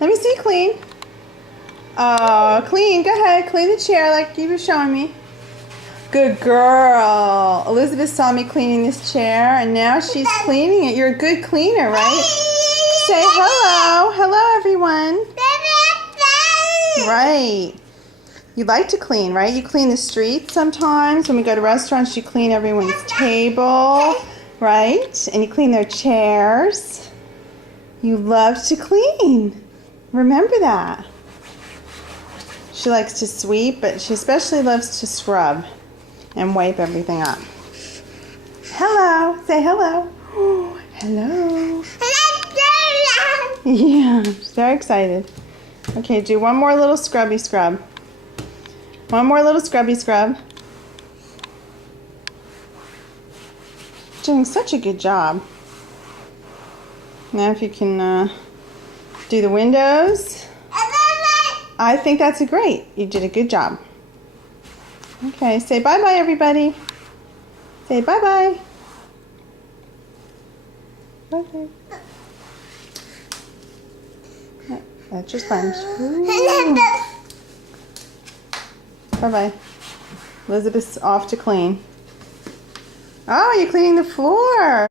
Let me see, clean. Oh, clean. Go ahead. Clean the chair like you were showing me. Good girl. Elizabeth saw me cleaning this chair, and now she's cleaning it. You're a good cleaner, right? Say hello. Hello, everyone. Right. You like to clean, right? You clean the streets sometimes. When we go to restaurants, you clean everyone's table, right? And you clean their chairs. You love to clean. Remember that. She likes to sweep, but she especially loves to scrub and wipe everything up. Hello. Say hello. Oh, hello. Yeah, she's very excited. Okay, do one more little scrubby scrub. One more little scrubby scrub. Doing such a good job. Now if you can do the windows. I think that's great. You did a good job. Okay, say bye-bye, everybody. Say bye-bye. Bye-bye. That's your sponge. Bye-bye. Elizabeth's off to clean. Oh, you're cleaning the floor.